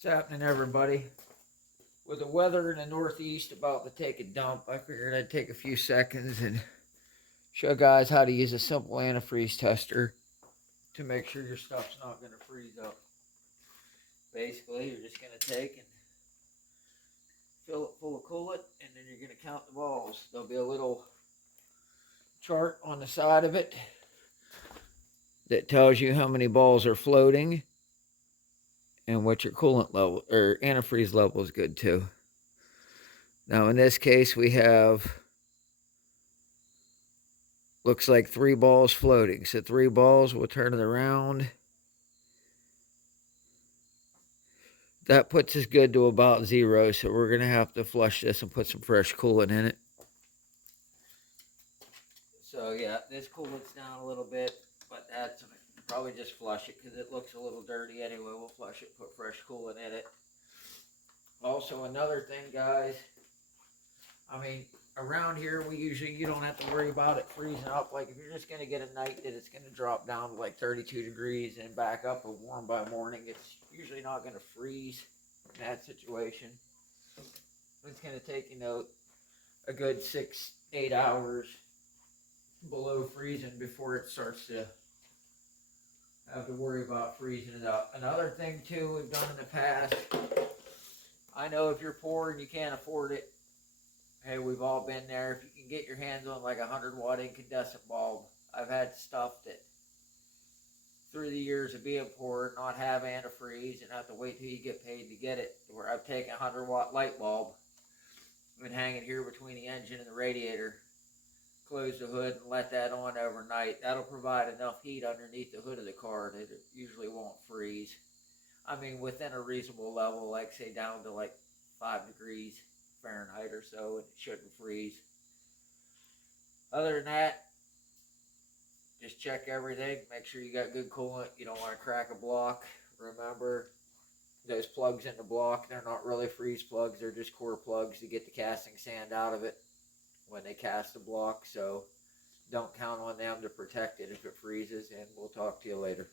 What's happening, everybody? With the weather in the Northeast about to take a dump, I figured I'd take a few seconds and show guys how to use a simple antifreeze tester to make sure your stuff's not going to freeze up. Basically, you're just going to take and fill it full of coolant, and then you're going to count the balls. There'll be a little chart on the side of it that tells you how many balls are floating and what your coolant level or antifreeze level is good to. Now in this case we have, looks like 3 balls floating. So 3 balls, we'll turn it around. That puts us good to about 0, so we're going to have to flush this and put some fresh coolant in it. So yeah, this coolant's down a little bit, but that's probably just flush it because it looks a little dirty anyway. We'll flush it, put fresh coolant in it. Also, another thing, guys, I mean, around here, you don't have to worry about it freezing up. Like, if you're just going to get a night that it's going to drop down to like 32 degrees and back up and warm by morning, it's usually not going to freeze in that situation. It's going to take, a good 6-8 hours below freezing before it starts to have to worry about freezing it up. Another thing, too, we've done in the past, I know if you're poor and you can't afford it, hey, we've all been there. If you can get your hands on like a 100-watt incandescent bulb, I've had stuff that through the years of being poor, not have antifreeze and have to wait till you get paid to get it, where I've taken a 100-watt light bulb, been hanging here between the engine and the radiator, close the hood and let that on overnight. That'll provide enough heat underneath the hood of the car that it usually won't freeze. I mean, within a reasonable level, like say down to like 5 degrees Fahrenheit or so, and it shouldn't freeze. Other than that, just check everything. Make sure you got good coolant. You don't want to crack a block. Remember, those plugs in the block, they're not really freeze plugs. They're just core plugs to get the casting sand out of it when they cast the block. So don't count on them to protect it if it freezes, and we'll talk to you later.